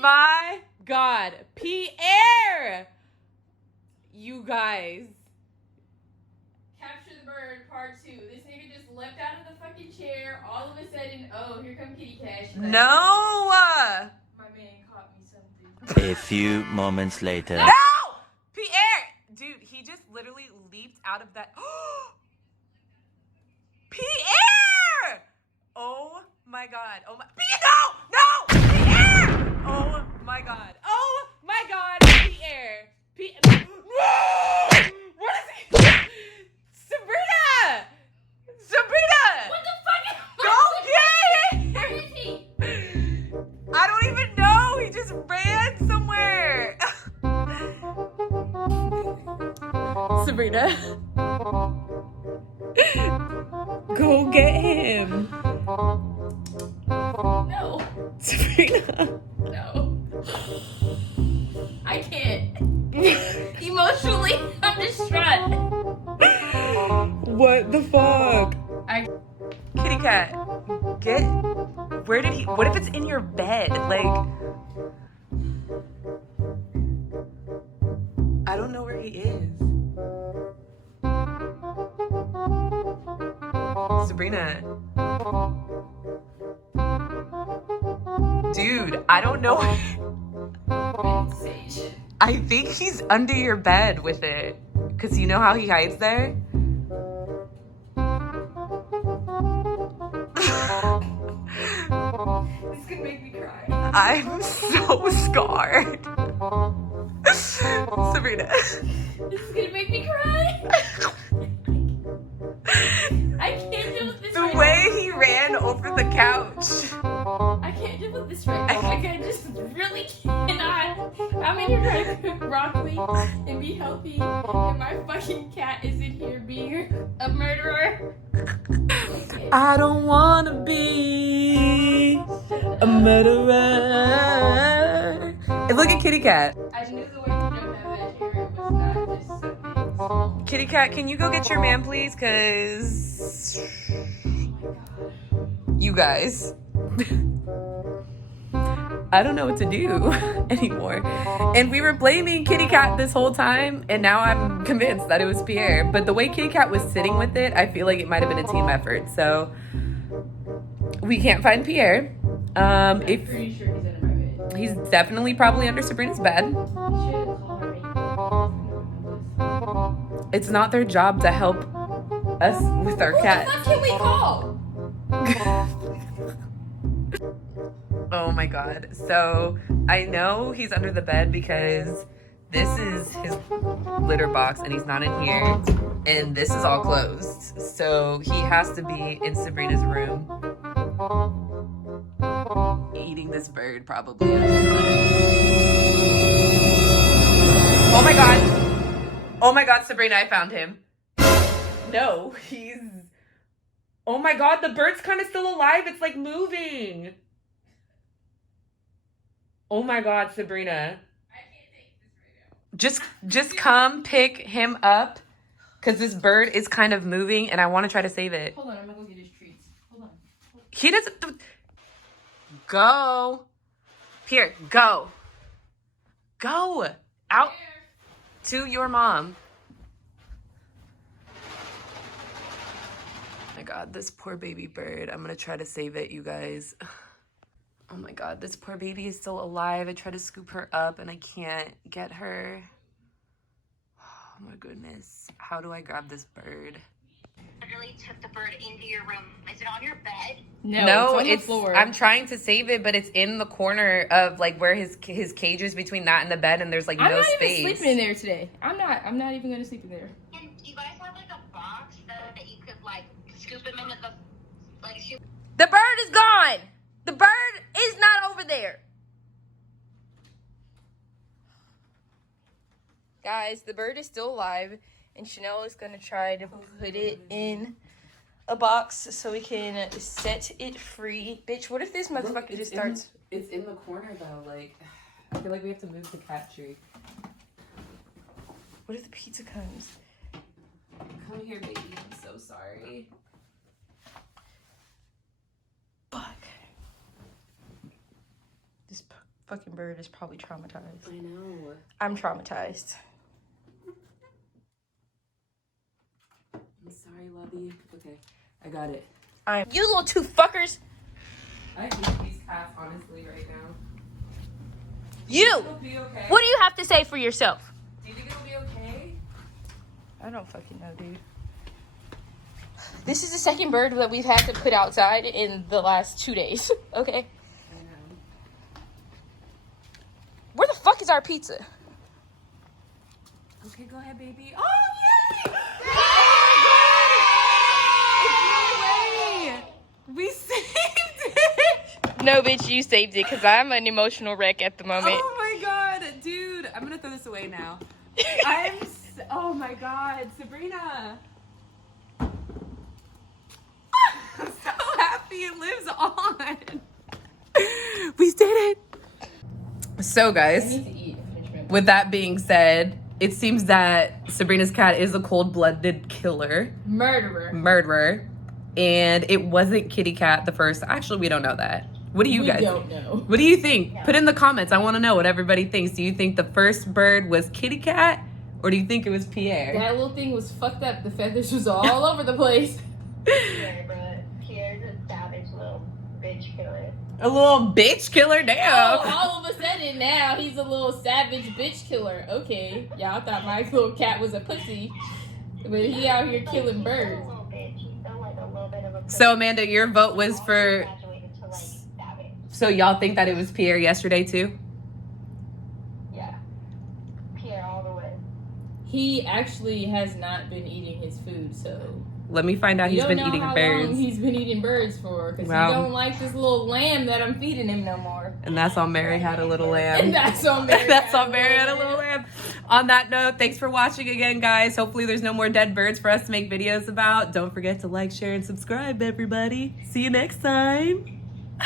my God. Pierre! You guys. Capture the Bird Part 2. This nigga just leapt out of the fucking chair. All of a sudden, oh, here come Kitty Cat. No! My man caught me something. A few moments later. No! Pierre! Dude, he just literally leaped out of that. Pierre! Oh my God. Oh my. No! Pierre! Oh my God. Oh my God. Pierre. What is he? Sabrina! What the fuck? Go get him! Where is he? I don't even know. He just ran somewhere. Sabrina. Go get him. No. Sabrina. No. I can't. Emotionally, I'm distraught. What the fuck? Kitty cat, where did he, what if it's in your bed? Like, I don't know where he is. Sabrina. Dude, I don't know. I think he's under your bed with it. Cause you know how he hides there? This is gonna make me cry. I'm so scarred. Sabrina. This is gonna make me cry. I can't deal with this The right way he ran over the couch. now. I can't deal with this right now. Like, I just really cannot. I'm in here trying to cook broccoli and be healthy, and my fucking cat is in here being a murderer. I don't wanna be a murderer. And look at Kitty Cat. I knew the way to jump out of that chair. It was not just something small. Kitty Cat, can you go get your man, please? Cause you guys. I don't know what to do anymore. And we were blaming Kitty Cat this whole time, and now I'm convinced that it was Pierre. But the way Kitty Cat was sitting with it, I feel like it might have been a team effort. So we can't find Pierre. I'm pretty sure he's under my bed. He's definitely probably under Sabrina's bed. He should call her right. It's not their job to help us with our cat. Who the fuck can we call? Oh my God. So I know he's under the bed because this is his litter box and he's not in here. And this is all closed. So he has to be in Sabrina's room. Eating this bird probably. Oh my God. Oh my God, Sabrina, I found him. No, he's... Oh my God, the bird's kind of still alive. It's like moving. Oh my God, Sabrina. I can't take this right now. Just come pick him up because this bird is kind of moving and I want to try to save it. Hold on, I'm gonna go get his treats. Hold on. He doesn't... Go. Pierre, go. Go. Out to your mom. Oh my God, this poor baby bird. I'm going to try to save it, you guys. Oh my God, this poor baby is still alive. I try to scoop her up and I can't get her. Oh my goodness. How do I grab this bird? Literally took the bird into your room. Is it on your bed? No, it's on the floor. I'm trying to save it, but it's in the corner of like where his cage is between that and the bed, and there's like no space. I'm not even sleeping in there today. I'm not even gonna sleep in there. And do you guys have like a box that you could like scoop him into the like shoot? The bird is gone. The bird is not over there. Guys, the bird is still alive, and Chanel is gonna try to put it in a box so we can set it free. Bitch, what if this motherfucker just starts? It's in the corner though. Like, I feel like we have to move the cat tree. What if the pizza comes? Come here, baby. I'm so sorry. Fuck. fucking bird is probably traumatized. I know. I'm traumatized. I'm sorry, Lovey. Okay, I got it. You little two fuckers. I hate these cats, honestly, right now. You. It'll be okay. What do you have to say for yourself? Do you think it'll be okay? I don't fucking know, dude. This is the second bird that we've had to put outside in the last 2 days. Okay. I know. Where the fuck is our pizza? Okay, go ahead, baby. Oh, yay! Oh, we saved it! No, bitch, you saved it because I'm an emotional wreck at the moment. Oh my god, dude. I'm gonna throw this away now. Oh my god, Sabrina. I'm so happy it lives on. We did it. So, guys, to eat. with that being said, it seems that Sabrina's cat is a cold-blooded killer. Murderer. And it wasn't Kitty Cat the first. Actually, we don't know that. What do you guys? We don't know. What do you think? Put in the comments. I want to know what everybody thinks. Do you think the first bird was Kitty Cat, or do you think it was Pierre? That little thing was fucked up. The feathers was all over the place. Yeah, but Pierre's a savage little bitch killer. A little bitch killer, damn. Oh, all of a sudden now he's a little savage bitch killer. Okay, y'all thought my little cat was a pussy, but he out here killing birds. He's a little bitch. He's still like a little bit of a pussy. So, Amanda, your vote was for. Graduated to, like, savage. So y'all think that it was Pierre yesterday too? Yeah. Pierre all the way. He actually has not been eating his food, so Let me find out we he's don't been know eating how birds. long he's been eating birds for, because Wow. he don't like this little lamb that I'm feeding him no more. And that's all Mary had a little lamb. And that's on Mary. That's all Mary had a little lamb. On that note, thanks for watching again, guys. Hopefully there's no more dead birds for us to make videos about. Don't forget to like, share, and subscribe, everybody. See you next time.